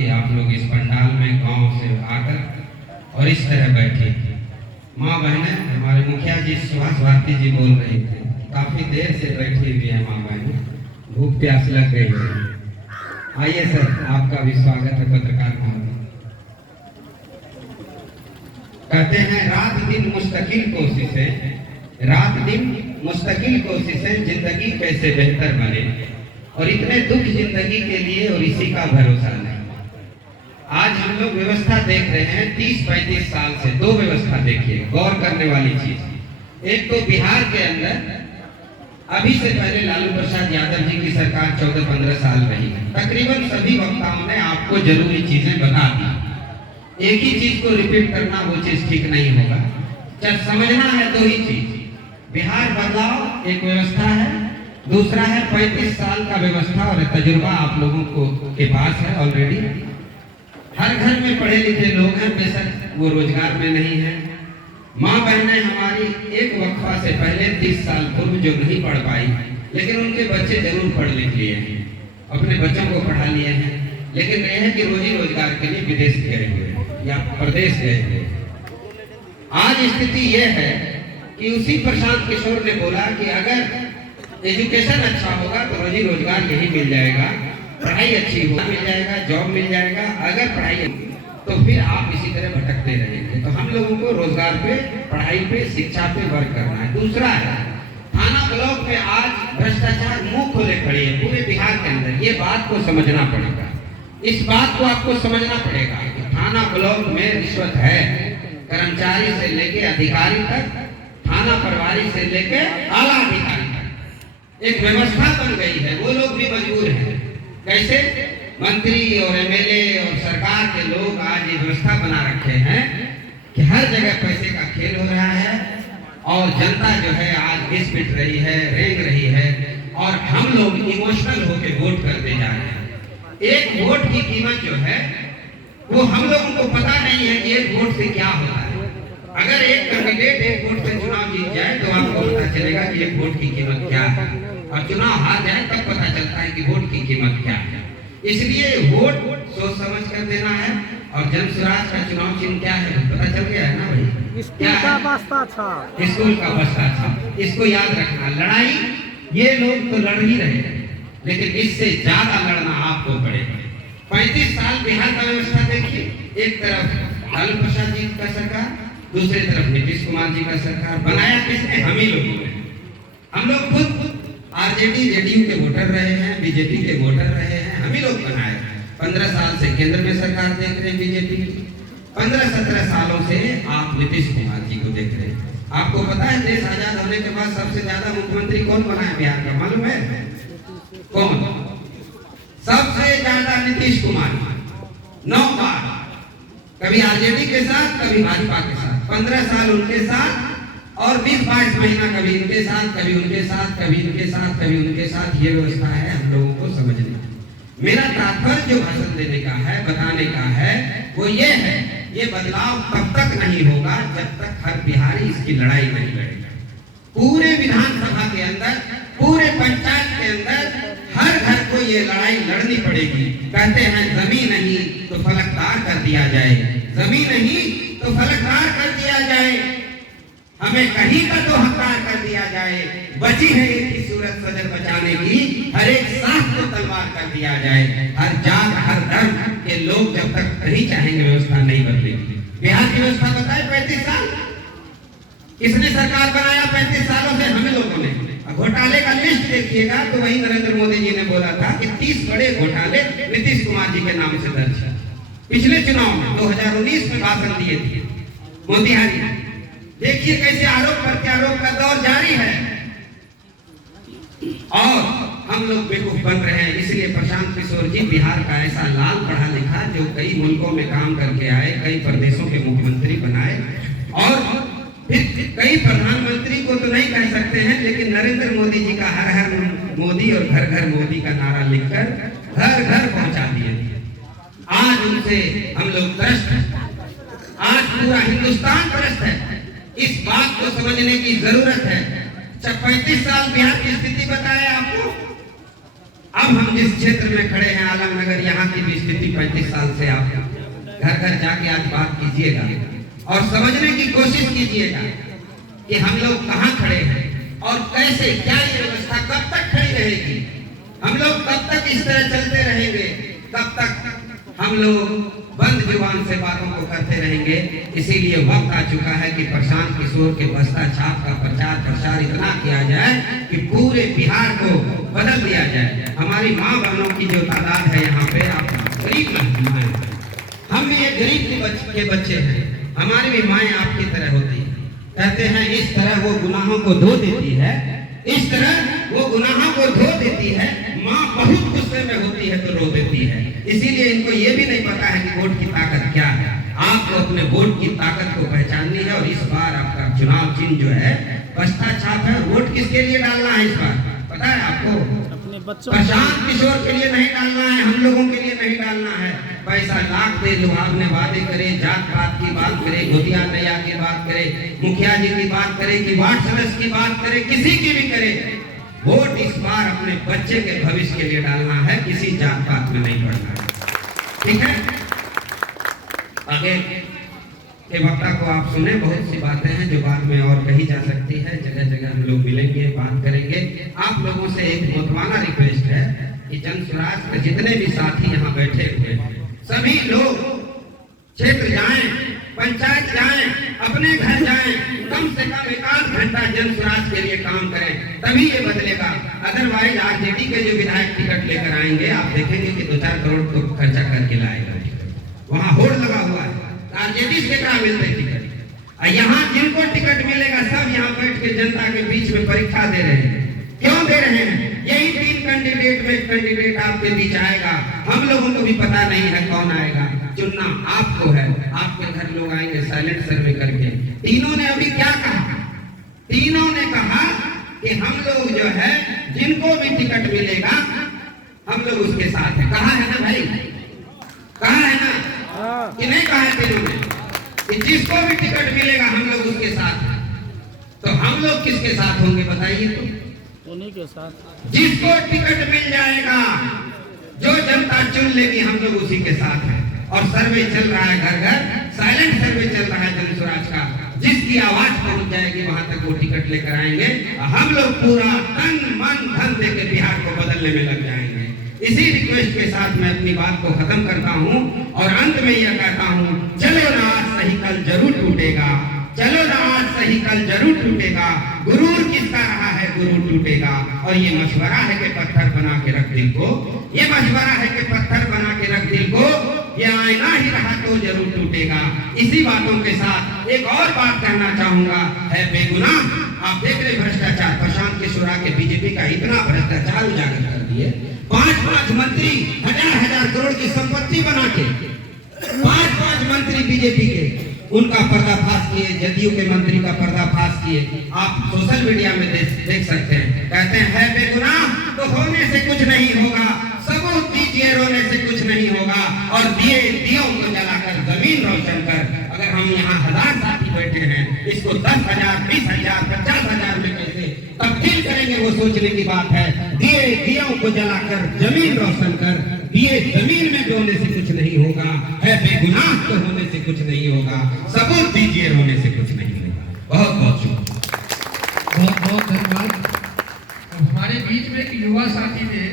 कि आप लोग इस पंडाल में गांव से आकर और इस तरह बैठे। माँ बहनें, हमारे मुखिया जी सुभाष भारती जी बोल रहे थे, काफी देर से बैठी हुई है माँ बहनें, भूख प्यास लग गई है। आइए सर, आपका भी स्वागत है पत्रकार भाई। कहते हैं रात दिन मुस्तकिल कोशिशें, रात दिन मुस्तकिल कोशिशें, जिंदगी कैसे बेहतर बने, और इतने दुख जिंदगी के लिए और इसी का भरोसा नहीं। आज हम लोग व्यवस्था देख रहे हैं 30-35 साल से। दो व्यवस्था देखिए, गौर करने वाली चीज। एक तो बिहार के अंदर अभी से पहले लालू प्रसाद यादव जी की सरकार 14-15 साल रही है। तकरीबन सभी वक्ताओं ने आपको जरूरी चीजें बता दी। एक ही चीज को रिपीट करना, वो चीज ठीक नहीं होगा। जब समझना है दो ही चीज, बिहार बदलाव एक व्यवस्था है, दूसरा है 35 साल का व्यवस्था और तजुर्बा आप लोगों को के पास है ऑलरेडी। हर घर में पढ़े लिखे लोग हैं, बेशक वो रोजगार में नहीं है। माँ बहनें हमारी एक वक्फा से पहले 30 साल पूर्व जो नहीं पढ़ पाई, लेकिन उनके बच्चे जरूर पढ़ लिख लिए हैं, अपने बच्चों को पढ़ा लिए हैं, लेकिन यह है कि रोजी रोजगार के लिए विदेश गए हुए या प्रदेश गए हुए। आज स्थिति यह है कि उसी प्रशांत किशोर ने बोला कि अगर एजुकेशन अच्छा होगा तो रोजी रोजगार यही मिल जाएगा, पढ़ाई अच्छी हो मिल जाएगा, जॉब मिल जाएगा। अगर पढ़ाई तो फिर आप इसी तरह भटकते रहेंगे। तो हम लोगों को रोजगार पे, पढ़ाई पे, शिक्षा पे वर्क करना है। दूसरा है थाना ब्लॉक में आज भ्रष्टाचार मुंह खोले खड़ी है पूरे बिहार के अंदर। ये बात को समझना पड़ेगा, इस बात को आपको समझना पड़ेगा कि थाना ब्लॉक में रिश्वत है, कर्मचारी से लेके अधिकारी तक, थाना प्रभारी से लेके आला अधिकारी तक एक व्यवस्था बन गई है। वो लोग भी मजबूर हैं। कैसे? मंत्री और एमएलए और सरकार के लोग आज ये व्यवस्था बना रखे हैं कि हर जगह पैसे का खेल हो रहा है और जनता जो है आज घिस पिट रही है, रेंग रही है, और हम लोग इमोशनल होकर वोट करते जा रहे हैं। एक वोट की कीमत जो है वो हम लोगों को पता नहीं है कि एक वोट से क्या होता है। अगर एक कैंडिडेट एक वोट से चुनाव जीत जाए तो आपको पता चलेगा कि एक वोट की कीमत क्या है, और चुनाव हार जाए तब पता चलता है कि वोट की कीमत क्या है। इसलिए वोट सोच समझ कर देना है। और जन स्वराज का चुनाव चिन्ह क्या है पता चल गया है ना भाई? स्कूल का बस्ता था, स्कूल का बस्ता था। इसको याद रखना। लड़ाई ये लोग तो लड़ ही रहे हैं, लेकिन इससे ज्यादा लड़ना आपको पड़ेगा। 35 साल बिहार का व्यवस्था देखिए, एक तरफ लालू प्रसाद जी का सरकार, दूसरी तरफ नीतीश कुमार जी का सरकार। बनाया किसने? हम ही लोगों ने। हम लोग खुद आरजेडी जेडीयू के वोटर रहे हैं, बीजेपी के वोटर रहे हैं, हम ही लोग बनाए। 15 साल से केंद्र में सरकार देख रहे हैं बीजेपी की, 15-17 सालों से आप नीतीश कुमार जी को देख रहे हैं। आपको पता है देश आजाद होने के बाद सबसे ज्यादा मुख्यमंत्री कौन बना है बिहार का? मालूम है कौन? सबसे ज्यादा नीतीश कुमार, 9 बार, कभी आरजेडी के साथ, कभी भाजपा के साथ। 15 साल उनके साथ और 20-22 महीना कभी इनके साथ, कभी उनके साथ, कभी इनके साथ, कभी उनके साथ। ये व्यवस्था है हम लोगों को समझने। मेरा तात्पर्य जो भाषण देने का है, बताने का है, वो ये है, ये बदलाव तब तक नहीं होगा जब तक हर बिहारी इसकी लड़ाई नहीं लड़ेगा। पूरे विधानसभा के अंदर, पूरे पंचायत के अंदर हर घर को ये लड़ाई लड़नी पड़ेगी। कहते हैं जमीन नहीं तो फलकदार कर दिया जाए, जमीन नहीं तो फलकदार कर दिया जाए, हमें कहीं का तो हकदार कर दिया जाए। बची है एक ही सूरत सदर बचाने की, हर एक सांस को तलवार कर दिया जाए। हर जात हर धर्म के लोग जब तक नहीं चाहेंगे व्यवस्था नहीं बदलेगी। बिहार की व्यवस्था बताए 35 साल किसने सरकार बनाया? 35 सालों से हम लोगों ने। घोटाले का लिस्ट देखिएगा तो वही नरेंद्र मोदी जी ने बोला था कि 30 बड़े घोटाले नीतीश कुमार जी के नाम से दर्ज है। पिछले चुनाव में 2019 में भाषण दिए थे मोतिहारी। देखिए कैसे आरोप प्रत्यारोप का दौर जारी है और हम लोग बेवकूफ बन रहे हैं। इसलिए प्रशांत किशोर जी बिहार का ऐसा लाल पढ़ा लिखा जो कई मुल्कों में काम करके आए, कई प्रदेशों के मुख्यमंत्री बनाए, और फिर कई प्रधानमंत्री को तो नहीं कह सकते हैं, लेकिन नरेंद्र मोदी जी का हर हर मोदी और घर घर मोदी का नारा लिखकर घर घर पहुंचा दिए। आज उनसे हम लोग त्रस्त हैं, आज पूरा हिंदुस्तान त्रस्त है। इस बात को समझने की जरूरत है। 35 साल बिहार की स्थिति बताए आपको। अब हम जिस क्षेत्र में खड़े हैं आलमनगर, यहाँ की भी स्थिति 35 साल से आप घर घर जाके आज बात कीजिएगा और समझने की कोशिश कीजिएगा कि हम लोग कहाँ खड़े हैं और कैसे, क्या ये व्यवस्था कब तक खड़ी रहेगी, हम लोग कब तक इस तरह चलते रहेंगे, कब तक हम लोग बंद जुबान से बातों को करते रहेंगे। इसीलिए वक्त आ चुका है कि प्रशांत किशोर के बस्ता छाप का प्रचार प्रसार इतना किया जाए कि पूरे बिहार को बदल दिया जाए। हमारी माँ बहनों की जो तादाद है यहाँ पे, आप गरीब माँ, हम भी एक गरीब के बच्चे हैं, हमारी भी माएँ आपकी तरह होती है। कहते हैं इस तरह वो गुनाहों को धो देती है, इस तरह वो गुनाहों को धो देती है। माँ बहुत गुस्से में होती है तो रो देती है। इसीलिए इनको ये भी नहीं पता है कि वोट की ताकत क्या है। आपको अपने वोट की ताकत को पहचाननी है और इस बार आपका चुनाव चिन्ह जो है बस्ता छाप है। वोट किसके लिए डालना है इस बार पता है आपको? प्रशांत किशोर के लिए नहीं डालना है, हम लोगों के लिए नहीं डालना है। पैसा लाख दे, लुभावने वादे करे, जात पात की बात करे, गोतिया नैया की बात करे, मुखिया जी की बात करे कि वार्ड सदस्य की बात करे, किसी की भी करे, वोट इस बार अपने बच्चे के भविष्य के लिए डालना है, किसी जात पात में नहीं पड़ना है। ठीक है, आगे के वक्ता को आप सुने, बहुत सी बातें हैं जो बाद में और कही जा सकती है। जगह जगह हम लोग मिलेंगे, बात करेंगे। आप लोगों से एक मोतवाना रिक्वेस्ट है कि जन स्वराज के जितने भी साथी यहाँ बैठे हुए सभी लोग क्षेत्र जाएं, पंचायत जाएं, अपने घर जाएं, कम से कम 1 घंटा जन स्वराज के लिए काम करें, तभी ये बदलेगा। अदरवाइज आरजेडी के जो विधायक टिकट लेकर आएंगे, आप देखेंगे कि 2-4 करोड़ को खर्चा करके लाएगा। वहाँ होड़ लगा हुआ है, आरजेडी से क्या मिलते टिकट, यहाँ जिनको टिकट मिलेगा सब यहाँ बैठ के जनता के बीच में परीक्षा दे रहे हैं। क्यों दे रहे हैं? यही 3 कैंडिडेट में कैंडिडेट आपके बीच आएगा, हम लोगों को भी पता नहीं है कौन आएगा। चुनना आपको है, आपके घर लोग आएंगे साइलेंट सर्वे करके। तीनों ने अभी क्या कहा? तीनों ने कहा कि हम लोग जो है जिनको भी टिकट मिलेगा हम लोग उसके साथ है। कहा है ना भाई, कहा है ना कि नहीं कहा है तीनों ने कि जिसको भी टिकट मिलेगा हम लोग उसके साथ हैं। तो हम लोग किसके साथ होंगे बताइए? तो उन्हीं के साथ। जिसको टिकट मिल जाएगा, जो जनता चुन लेगी, हम लोग उसी के साथ हैं। और सर्वे चल रहा है घर घर, साइलेंट सर्वे चल रहा है जन स्वराज का। जिसकी आवाज पहुंच जाएगी वहां तक वो टिकट लेकर आएंगे। हम लोग पूरा तन मन धन देकर बिहार को बदलने में लग जाएंगे। इसी रिक्वेस्ट के साथ मैं अपनी बात को खत्म करता हूं और अंत में यह कहता हूं, चलो ना आज सही कल जरूर टूटेगा, चलो ना आज सही कल जरूर टूटेगा। गुरूर किसका रहा है गुरूर टूटेगा। और ये मशवरा है कि पत्थर बना के रख दिल को, ये मशवरा है कि पत्थर बना के रख दिल को, ये आईना ही रहा तो जरूर टूटेगा। इसी बातों के साथ एक और बात कहना चाहूंगा, है बेगुनाह। आप देख रहे भ्रष्टाचार, प्रशांत किशोर के बीजेपी का इतना भ्रष्टाचार उजागर कर दिए। 5-5 मंत्री 1000-1000 करोड़ की संपत्ति बना के 5-5 मंत्री बीजेपी के उनका पर्दाफाश किए, जदयू के मंत्री का पर्दाफाश किए। आप सोशल मीडिया में देख सकते हैं। कहते हैं है बेगुनाह तो होने से कुछ नहीं होगा, सबूत दीजिए रोने से कुछ नहीं होगा। और दियों को जलाकर जमीन रोशन कर। अगर हम यहाँ 1000 साथी बैठे हैं, इसको 10,000, 20,000, 50,000 में कैसे तब्दील करेंगे वो सोचने की बात है। दियों को जलाकर जमीन रोशन कर, दिए जमीन में डोने से कुछ नहीं होगा, है बेगुनाह तो होने से कुछ नहीं होगा, सबूत दीजिए रोने से कुछ नहीं होगा। बहुत बहुत शुक्रिया, बहुत बहुत धन्यवाद। हमारे बीच में एक युवा साथी थे